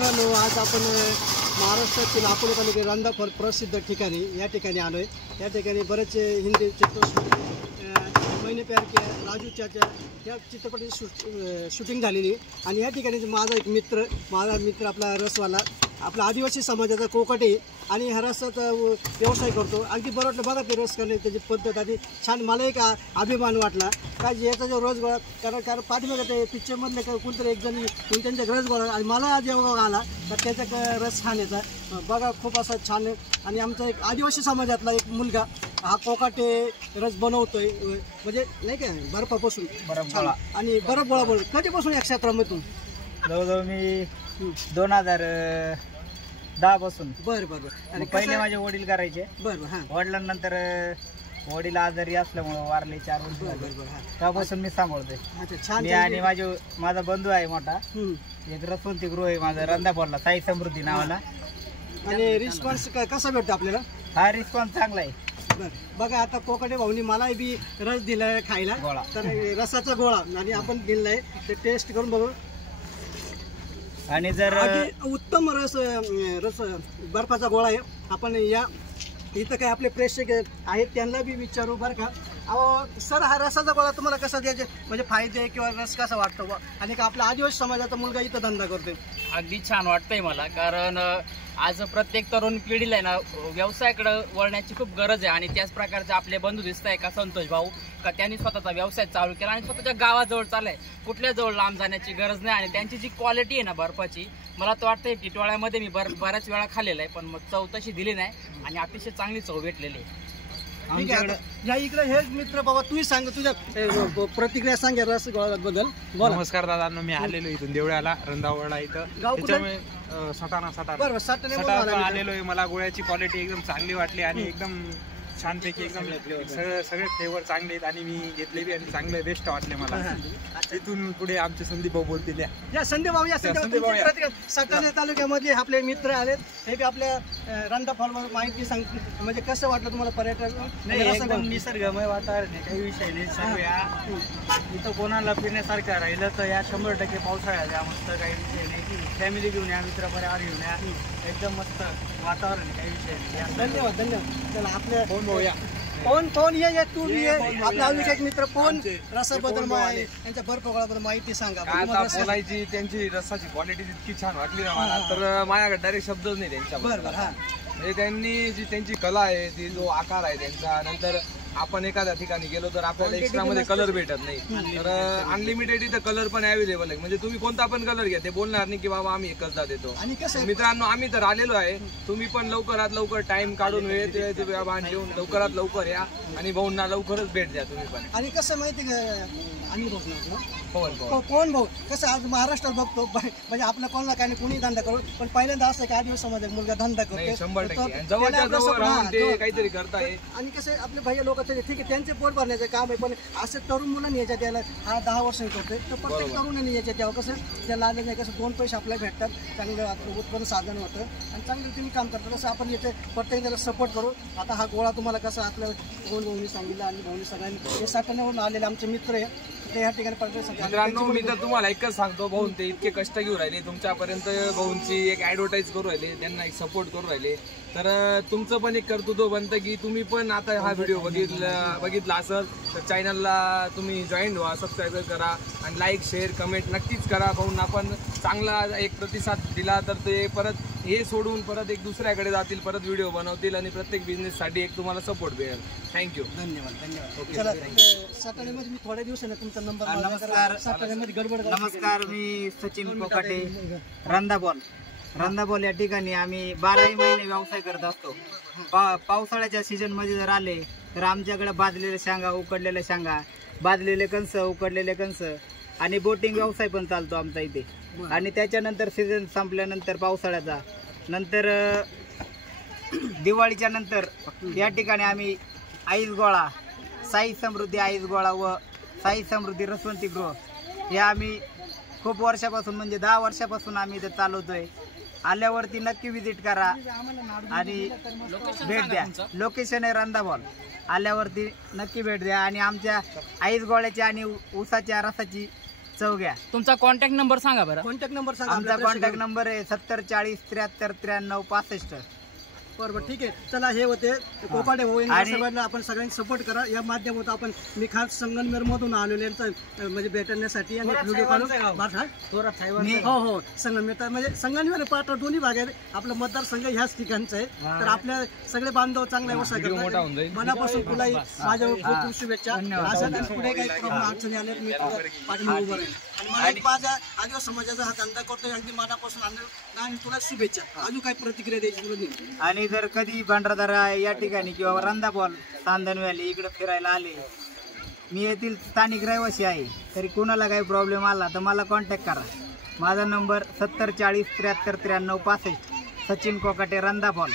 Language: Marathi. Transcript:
मित्रांनो, आज आपण महाराष्ट्रातील अकोले तालुक्यातील रंधाफळ प्रसिद्ध ठिकाणी या ठिकाणी आलो आहे। या ठिकाणी बरेच हिंदी चित्रपट मैंने प्यार किया, राजू चाचा या चित्रपटाची शूटिंग झालेली आणि या ठिकाणी माझा एक मित्र आपला रसवाला आपला आदिवासी समाजाचा कोकटे आणि ह्या रसाचा व्यवसाय करतो। अगदी बरं वाटलं बघा ते रस करणे त्याची पद्धत आणि छान। मला एक अभिमान वाटला का याचा जो रस गोळा कारण पाठीमागे ते पिक्चरमधलं कोणतरी एक जण त्यांच्या रस गोळा आणि मला जेव्हा आला तर त्याचा रस खाण्याचा बघा खूप असा छान आहे। आणि आमचा एक आदिवासी समाजातला एक मुलगा हा कोकाटे रस बनवतोय म्हणजे नाही का बर्फापासून आणि बर्फ गोळा बनवतो। कधीपासून या क्षेत्रामधून? जवळजवळ मी 2010 पासून। बरं आणि पहिले माझे वडील करायचे। बरं हां। वडिलांनंतर वडील आजारी असल्यामुळे वारले 4 वर्ष झाले, त्यापासून मी सांभाळतोय। छान। मी आणि माझा बंधू आहे मोठा, एक रसवंती गृह आहे माझं रंधाफळला, साई समृद्धी नावाला। आणि रिस्पॉन्स कसा भेटतो आपल्याला? हा रिस्पॉन्स चांगला आहे। बघा आता कोकटे भाऊनी मला बी रस दिलाय खायला, तर रसाचा गोळा आणि आपण दिलाय ते टेस्ट करून बघू। आणि जर उत्तम रस बर्फाचा गोळा आहे। आपण या इथं काय आपले प्रेक्षक आहेत त्यांना बी विचारू बरं का। अहो सर, हा रसाचा गोळा तुम्हाला कसा द्यायचे म्हणजे फायदे किंवा रस कसा वाटतो आणि का आपला आदिवासी समाजाचा मुलगा इथं धंदा करतोय? अगदी छान वाटतंय मला, कारण आज प्रत्येक तरुण पिढीला आहे ना व्यवसायाकडे वळण्याची खूप गरज आहे। आणि त्याच प्रकारचे आपले बंधू दिसत आहे का संतोष भाऊ, का त्यांनी स्वतःचा व्यवसाय चालू केला आणि स्वतःच्या गावाजवळ चाललाय, कुठल्या जवळ लांब जाण्याची गरज नाही। आणि त्यांची जी क्वालिटी आहे ना बर्फाची, मला तर वाटतंय टिटवाळ्यामध्ये मी बऱ्याच वेळा खाल्लेला आहे, पण मग चव तशी दिली नाही आणि अतिशय चांगली चव भेटलेली आहे। या इकडे हे मित्र बाबा तुम्ही सांग तुझ्या प्रतिक्रिया सांगा रस बद्दल। नमस्कार दादा, मी आलेलो इथून देवळ्याला रंधाफळला इथं सटाणा आलेलो आहे। मला गोळ्याची क्वालिटी एकदम चांगली वाटली आणि एकदम छानपैकी एकदम सगळे फ्लेवर चांगले आहेत आणि मी घेतले बी आणि चांगले बेस्ट वाटले मला। इथून पुढे आमचे संदीप भाऊ बोलतील। या संदीप भाऊ, या सटाणा तालुक्यामध्ये आपले मित्र आलेत, हे बी आपल्या रंधाफळ माहिती सांग म्हणजे कसं वाटलं तुम्हाला पर्यटन? नाही, एकदम निसर्गमय वातावरण आहे, काही विषय नाही। सगळ्या इथं कोणाला फिरण्यासारखं राहिलं तर या 100% पावसाळ्यात या मस्त, काही विषय नाही की फॅमिली घेऊन या, मित्र परिवार घेऊन या, एकदम मस्त वातावरण आहे, काही विषय नाही। धन्यवाद धन्यवाद। चला आपल्या कोण ये तू बी ये, आपला एक मित्र कोण रसाबद्दल त्यांच्या बर्फगोळाबद्दल माहिती सांगा। बोलायची त्यांची रसाची क्वालिटी इतकी छान वाटली ना मला, तर माझ्याकडे डायरेक्ट शब्दच नाही त्यांच्या। बरोबर हा, म्हणजे त्यांनी जी त्यांची कला आहे, ती जो आकार आहे त्यांचा, नंतर आपण एखाद्या ठिकाणी गेलो तर आपल्याला एक्स्ट्रा मध्ये कलर भेटत नाही, तर अनलिमिटेड इथं कलर पण अवेलेबल आहे। म्हणजे तुम्ही कोणता पण कलर घ्या, ते बोलणार नाही की बाबा आम्ही एकच दा देतो। आणि कसं मित्रांनो, आम्ही तर आलेलो आहे, तुम्ही पण लवकरात लवकर टाइम काढून वेळ घेऊन लवकरात लवकर या आणि भाऊंना लवकरच भेट द्या तुम्ही पण। आणि कसं माहिती का आणि कोण भाऊ कसं आज महाराष्ट्रात बघतो म्हणजे आपल्या कोणाला काही कोणी धंदा करू, पण पहिल्यांदा असं की आदिवासी समाजाचा मुलगा धंदा करतो 100%, जवळच्या जवळ राहून ते काहीतरी करताय। आणि कसं आपले भैया लोक ठीक आहे त्यांचे पोट भरण्याचं काम आहे, पण असं तरुण मुलांनी याच्यात द्यायला हा 10 वर्ष करतोय, तर प्रत्येक तरुणांनी याच्यात द्यावं। कसं त्याला आलं कसं 2 पैसे आपल्याला भेटतात, चांगलं उत्पन्न साधन होतं आणि चांगलं तुम्ही काम करता, तसं आपण याचे प्रत्येक त्याला सपोर्ट करू। आता हा गोळा तुम्हाला कसं आपल्या भाऊनी सांगितलं आणि भाऊनी सगळ्यांनी हे सटाण्यावरून आलेले आमचे मित्र आहे ते या ठिकाणी मित्रांनो, मी तर तुम्हाला एकच सांगतो, भाऊन ते इतके कष्ट घेऊन राहिले तुमच्यापर्यंत, भाऊंची एक ऍडव्हर्टाईज करू राहिले, त्यांना एक सपोर्ट करू राहिले, तर तुमचं पण एक कर्तृत्व बनतं की तुम्ही पण आता हा व्हिडिओ बघितला असेल तर चॅनलला तुम्ही जॉईन व्हा, सबस्क्राईब करा आणि लाईक शेअर कमेंट नक्कीच करा। भाऊंना पण चांगला एक प्रतिसाद दिला तर ते परत हे सोडून परत एक दुसऱ्याकडे जातील, परत व्हिडिओ बनवतील आणि प्रत्येक बिझनेससाठी एक तुम्हाला सपोर्ट मिळेल। थँक्यू, धन्यवाद धन्यवाद। चला सटाण्यामध्ये मी थोड्या दिवसांनी तुमचा नंबर। नमस्कार, मी सचिन कोकाटे, रंधाफळ या ठिकाणी आम्ही 12 महिने व्यवसाय करत असतो। पावसाळ्याच्या सीझन मध्ये जर आले तर आमच्याकडे भाजलेल्या शेंगा, उकडलेल्या शेंगा, भाजलेले कणस, उकडलेले कणस आणि बोटिंग व्यवसाय पण चालतो आमचा इथे। आणि त्याच्यानंतर सीझन संपल्यानंतर पावसाळ्याचा नंतर दिवाळीच्या नंतर या ठिकाणी आम्ही आईस गोळा, साई समृद्धी आईस गोळा व साई समृद्धी रसवंती गृह हे आम्ही खूप वर्षापासून म्हणजे 10 वर्षापासून आम्ही इथे चालवतोय। आल्यावरती नक्की विजिट करा आणि भेट द्या। लोकेशन आहे रंधाफळ, आल्यावरती नक्की भेट द्या आणि आमच्या आईस गोळ्याची आणि ऊसाच्या रसाची चौघ्या. तुमचा कॉन्टॅक्ट नंबर सांगा बरं. कॉन्टॅक्ट नंबर सांगा आमचा आपल्या कॉन्टॅक्ट नंबर आहे 70 40 73 93 65. बरोबर, ठीक आहे. चला, हे होते कोपाडे भाऊ यांना आणि- सगळ्यांना आपण सगळ्यांनी सपोर्ट करा. या माध्यमातून आपण मी खास संगमनेर मधून आलेलो यांचं म्हणजे भेटण्यासाठी आणि व्हिडिओ काढून मी हो हो संगमनेर म्हणजे संगमनेर पाटण दोन्ही भाग आहेत. आपलं मतदारसंघ ह्याच ठिकाणचं आहे. तर आपल्या सगळे बांधव चांगला व्यवसाय मोठा होऊन करतात. जाईल. मनापासून तुलाही माझ्या खूप खूप शुभेच्छा. धन्यवाद. असं आणि पुढे काही प्रॉब्लेम अडचणी आल्या मी तुझ्या पाठीमागे उभं राहील. आणि मला एक माझ्या आदिवासी समाजाचा हा धंदा करतोय अगदी मनापासून आणि तुला शुभेच्छा. अजून काय प्रतिक्रिया द्यायची तुला नाही? आणि जर कधी भंडारदरा या ठिकाणी किंवा रंदापॉल चांदण व्हॅली इकडे फिरायला आले, मी येथील स्थानिक रहिवासी आहे, तरी कोणाला काही प्रॉब्लेम आला तर मला कॉन्टॅक्ट करा. माझा नंबर 70 40 73 93 65. सचिन कोकाटे, रंदापॉल.